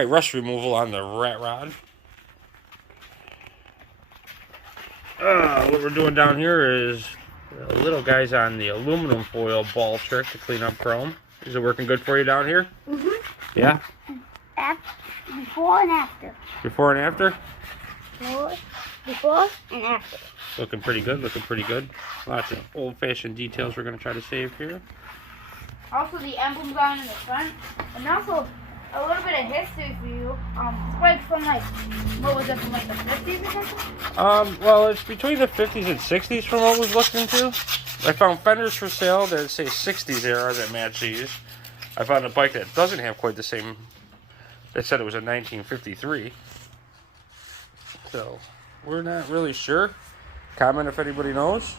Alright, rust removal on the rat rod. What we're doing down here is little guys on the aluminum foil ball trick to clean up chrome. Is it working good for you down here? Mm-hmm. Yeah? Before and after. Before and after? Before and after. Looking pretty good, looking pretty good. Lots of old-fashioned details we're going to try to save here. Also the emblems on in the front. And also a little bit of history for you. It's like from like, what was it, from like the 50s or something? Well, it's between the 50s and 60s from what we've looked into. I found fenders for sale that say 60s era that match these. I found a bike that doesn't have quite the same. They said it was a 1953. So, we're not really sure. Comment if anybody knows.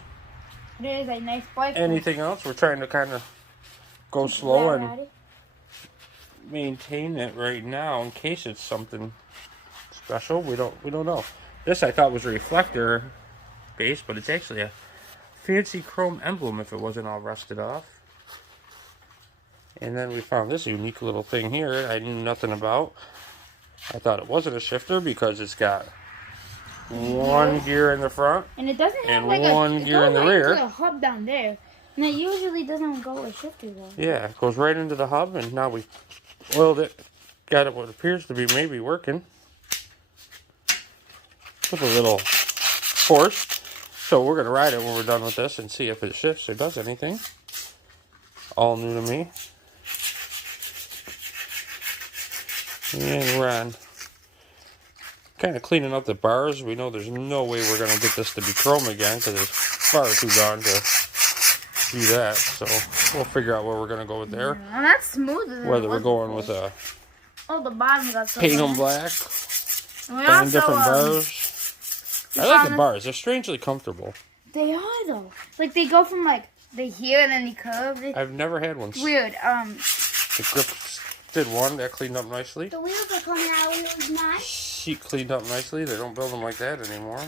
It is a nice bike. Anything else? We're trying to kind of go slow and maintain it right now in case it's something special. We don't know. This I thought was a reflector base, but it's actually a fancy chrome emblem if it wasn't all rusted off. And then we found this unique little thing here I knew nothing about. I thought it wasn't a shifter because it's got one gear in the front and it doesn't have and like one gear in the rear. A hub down there. And it usually doesn't go with shifter though. Yeah, it goes right into the hub, and now we oiled it. Got it what appears to be maybe working. With a little force. So we're going to ride it when we're done with this and see if it shifts or does anything. All new to me. And we're on. Kind of cleaning up the bars. We know there's no way we're going to get this to be chrome again because it's far too gone to do that. So we'll figure out where we're going to go with there. Well, that's smoother. Whether we're going with a the bottom got paint them black, and we paint also, different bars. I like the bars. They're strangely comfortable. They are though. Like they go from like they here and then they curve. I've never had one. Weird. The grips did one that cleaned up nicely. The wheels are coming out really nice. Seat cleaned up nicely. They don't build them like that anymore.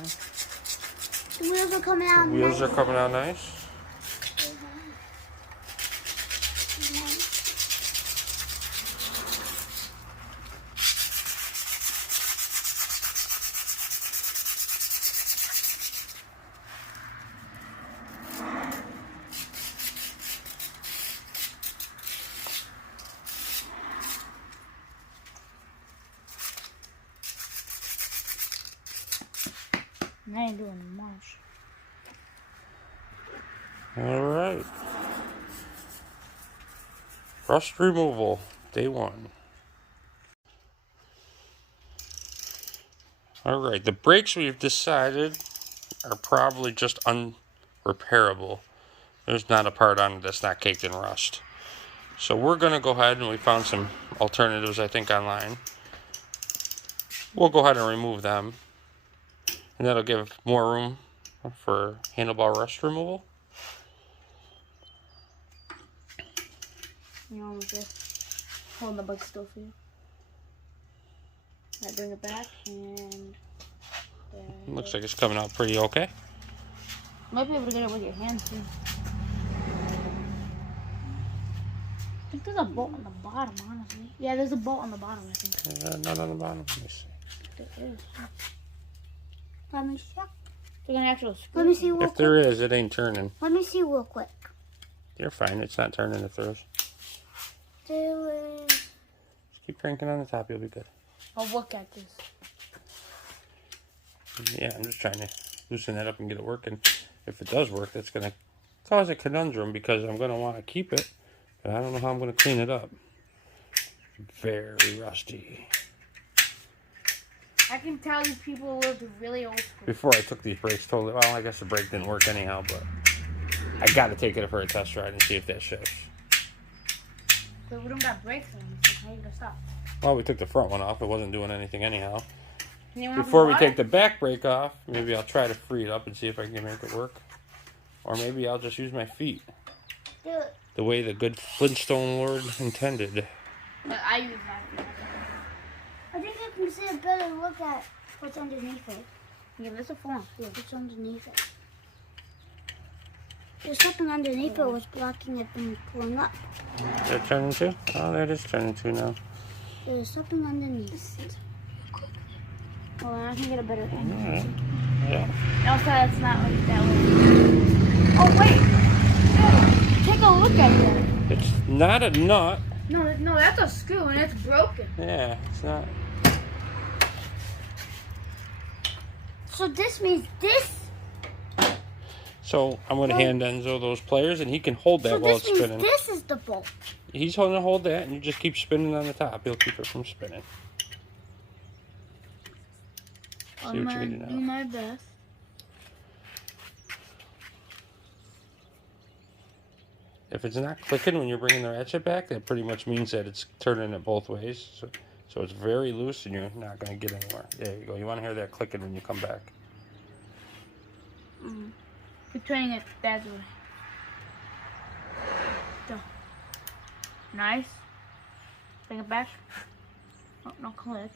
The wheels are coming out The wheels are coming out nice. I ain't doing much. Alright. Rust removal, day 1. Alright, the brakes we've decided are probably just unrepairable. There's not a part on it that's not caked in rust. So we're going to go ahead, and we found some alternatives I think online. We'll go ahead and remove them. And that'll give more room for handlebar rust removal. You know, just hold the bike still for you. I bring it back and Looks like it's coming out pretty okay. Might be able to get it with your hands too. I think there's a bolt on the bottom, honestly. Yeah, there's a bolt on the bottom, I think. Not on the bottom. Let me see. There is. Let me see. There's an actual screw. Let me see real If quick. there is, it ain't turning. Let me see real quick. You're fine. It's not turning if there is. There is. Just keep cranking on the top. You'll be good. I'll look at this. Yeah, I'm just trying to loosen that up and get it working. If it does work, that's going to cause a conundrum because I'm going to want to keep it, but I don't know how I'm going to clean it up. Very rusty. I can tell you people lived really old school. Before I took these brakes totally, well, I guess the brake didn't work anyhow, but I got to take it for a test ride and see if that shifts. So we don't got brakes on it, so how are you gonna stop? Well, we took the front one off. It wasn't doing anything anyhow. You want Before we water? take the back brake off, maybe I'll try to free it up and see if I can make it work. Or maybe I'll just use my feet. Do it. The way the good Flintstone Lord intended. I use that. I think you can see a better look at what's underneath it. Yeah, there's a form. Yeah, what's underneath it. There's something underneath it was blocking it from pulling up. Is that turning to? Oh, that is turning to now. There's something underneath. Hold on, I can get a better angle. Alright. Yeah. Also, that's not like that way. Oh, wait. Dude, take a look at that. It's not a nut. No, that's a screw and it's broken. Yeah, it's not. So this means this. So I'm going to hand Enzo those pliers, and he can hold that So while this it's means spinning. this is the bolt. He's going to hold that, and you just keep spinning on the top. He'll keep it from spinning. See I'm what you gonna can do do now. my best. If it's not clicking when you're bringing the ratchet back, that pretty much means that it's turning it both ways. So it's very loose, and you're not going to get anywhere. There you go. You want to hear that clicking when you come back. You're turning it that way. Go. Nice. Bring it back. Oh, no click.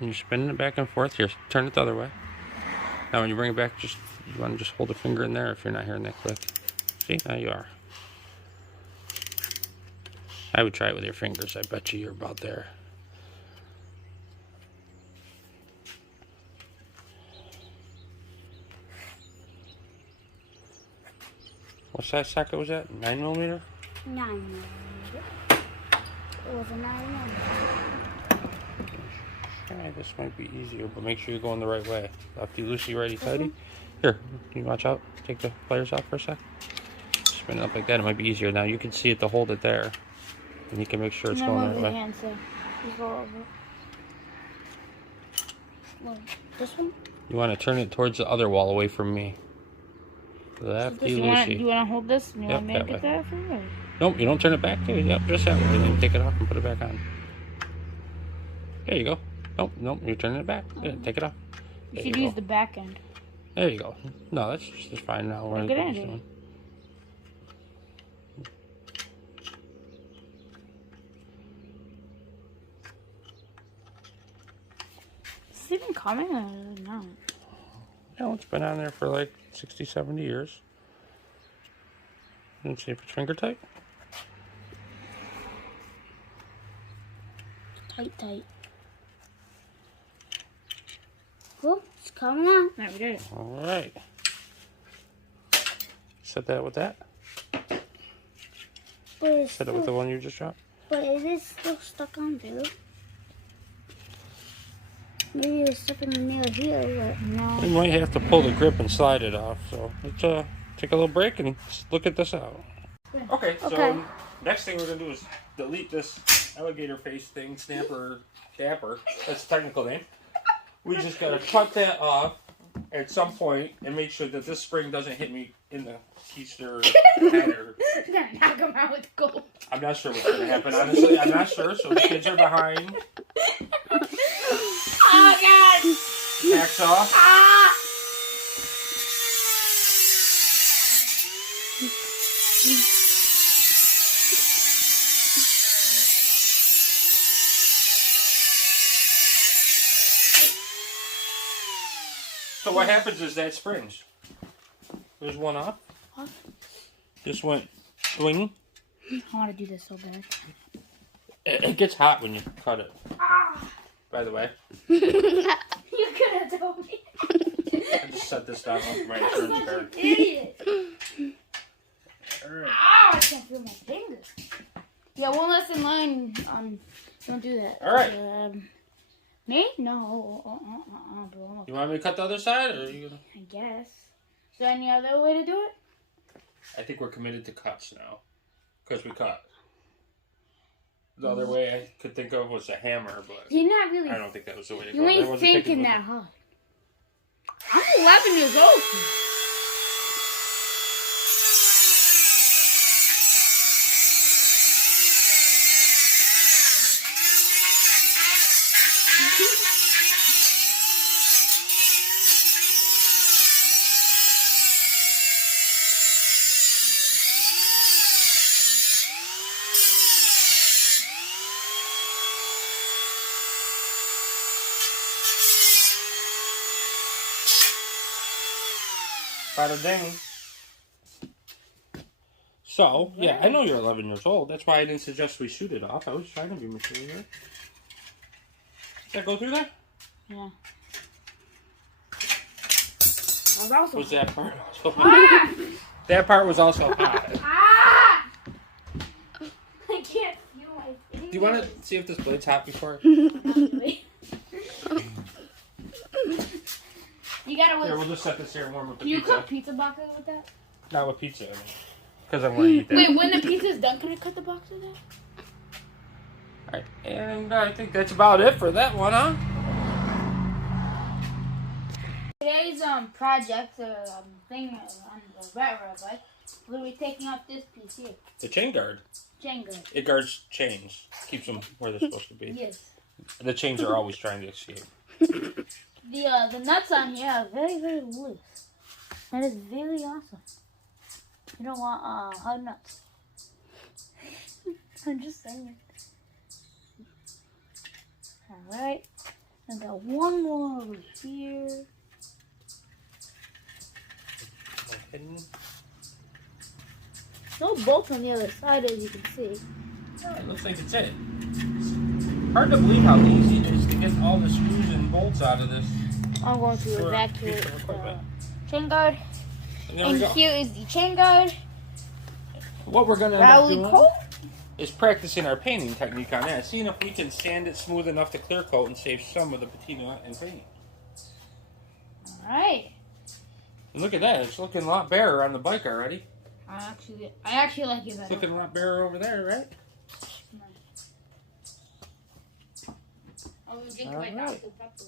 And you're spinning it back and forth. Here, turn it the other way. Now when you bring it back, you want to just hold a finger in there if you're not hearing that click. See, now you are. I would try it with your fingers. I bet you're about there. What size socket was that? 9mm? 9mm. It was a 9mm. Okay, this might be easier, but make sure you're going the right way. Lefty, loosey, righty, tighty. Here, can you watch out? Take the pliers off for a sec. Spin it up like that. It might be easier. Now you can see it to hold it there. And you can make sure it's going the right way. Hand, so you go over. Look, this one? You want to turn it towards the other wall away from me. Lefty, You loosey. want to hold this? You Yep, want me to that get way. that for you? Nope, you don't turn it back too. Yep, just that way. And then take it off and put it back on. There you go. Nope, you're turning it back. Good, take it off. You There should you use go. the back end. There you go. No, that's just fine now. We're Take it gonna in, do this dude. one. Is it even coming or no? No, it's been on there for like 60, 70 years. Let's see if it's finger tight. Tight. Oh, it's coming out. No, we did it. All right. Set that with that. But it's Set it with the one you just dropped. But it is still stuck on, dude. Maybe it's stuck in the nail here, but no. You might have to pull the grip and slide it off. So let's take a little break and look at this out. Okay, so Okay. next thing we're gonna do is delete this alligator face thing, snapper, dapper. That's the technical name. We just gotta cut that off at some point and make sure that this spring doesn't hit me in the keister header. You're gonna knock him out with gold. I'm not sure what's gonna happen. Honestly, I'm not sure. So the kids are behind. Oh God! Hacksaw. Ah! So what happens is that springs. There's one off. Off. This went swing. I want to do this so bad. It gets hot when you cut it. Ah! By the way, You could have told me. I just set this down on my insurance card. Idiot. Alright. Ow! I can't feel my fingers. Yeah, one lesson learned. Don't do that. All right. Me? No. Bro. You want me to cut the other side, or are you gonna? I guess. Is there any other way to do it? I think we're committed to cuts now, because we cut. The other way I could think of was a hammer, but You're not really. I don't think that was the way to go. You I ain't wasn't thinking with that it. hard. I'm 11 years old. Bada ding. So, yeah, I know you're 11 years old. That's why I didn't suggest we shoot it off. I was trying to be mature here. Does that go through there? Yeah. That was also Was that part also hot? That part was also hot. Ah! I can't feel my fingers. Do you want to see if this blade's hot before? You gotta wait. Here, we'll just set this here and warm up the Can you pizza. cut pizza boxes with that? Not with pizza, because I want to eat that. Wait, when the pizza's done, can I cut the box with that? Alright, and I think that's about it for that one, huh? Today's project thing on the rat bike, we'll be taking off this piece here. The chain guard. Chain guard. It guards chains. Keeps them where they're supposed to be. Yes. The chains are always trying to escape. The nuts on here are very, very loose. That is very awesome. You don't want hard nuts. I'm just saying. Alright. I got one more over here. No bolts on the other side, as you can see. Yeah, it looks like it's it. It's hard to believe how easy it is to get all the screws and bolts out of this. I'm going to For evacuate piece of equipment. the chain guard. And there we And go. here is the chain guard. What we're going to end up Rally doing coat. is practicing our painting technique on that. Seeing if we can sand it smooth enough to clear coat and save some of the patina and paint. Alright. And look at that. It's looking a lot barer on the bike already. I actually like it It's better. looking a lot barer over there, right? I was drinking my Alright. Dr. Pepper.